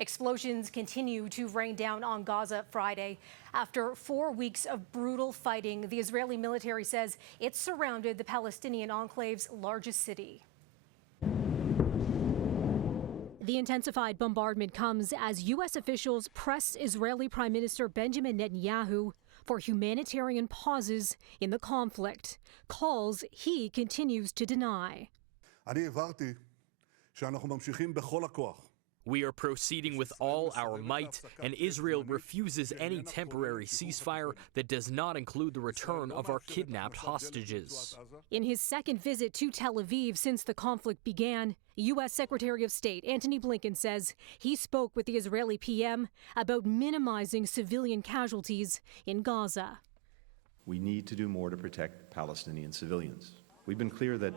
Explosions continue to rain down on Gaza Friday. After 4 weeks of brutal fighting, the Israeli military says it surrounded the Palestinian enclave's largest city. The intensified bombardment comes as U.S. officials press Israeli Prime Minister Benjamin Netanyahu for humanitarian pauses in the conflict, calls he continues to deny. We are proceeding with all our might, and Israel refuses any temporary ceasefire that does not include the return of our kidnapped hostages. In his second visit to Tel Aviv since the conflict began, U.S. Secretary of State Antony Blinken says he spoke with the Israeli PM about minimizing civilian casualties in Gaza. We need to do more to protect Palestinian civilians. We've been clear that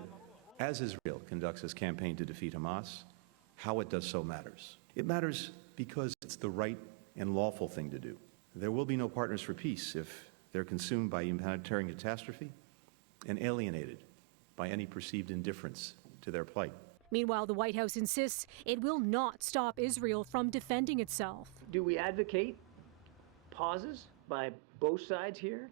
as Israel conducts its campaign to defeat Hamas, how it does so matters. It matters because it's the right and lawful thing to do. There will be no partners for peace if they're consumed by humanitarian catastrophe and alienated by any perceived indifference to their plight. Meanwhile, the White House insists it will not stop Israel from defending itself. Do we advocate pauses by both sides here,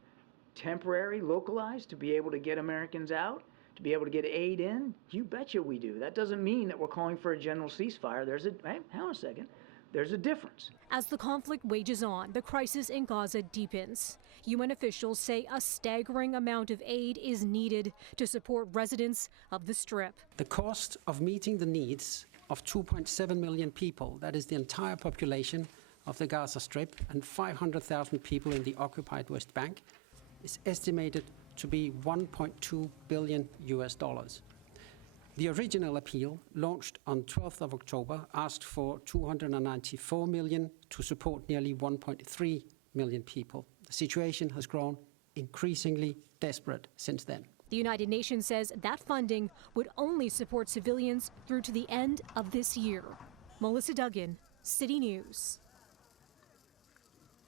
temporary, localized, to be able to get Americans out? To be able to get aid in? You betcha we do. That doesn't mean that we're calling for a general ceasefire. Hang on a second. There's a difference. As the conflict wages on, the crisis in Gaza deepens. UN officials say a staggering amount of aid is needed to support residents of the Strip. The cost of meeting the needs of 2.7 million people, that is the entire population of the Gaza Strip, and 500,000 people in the occupied West Bank, is estimated to be $1.2 billion. The original appeal, launched on 12th of October, asked for $294 million to support nearly 1.3 million people. The situation has grown increasingly desperate since then. The United Nations says that funding would only support civilians through to the end of this year. Melissa Duggan, City News.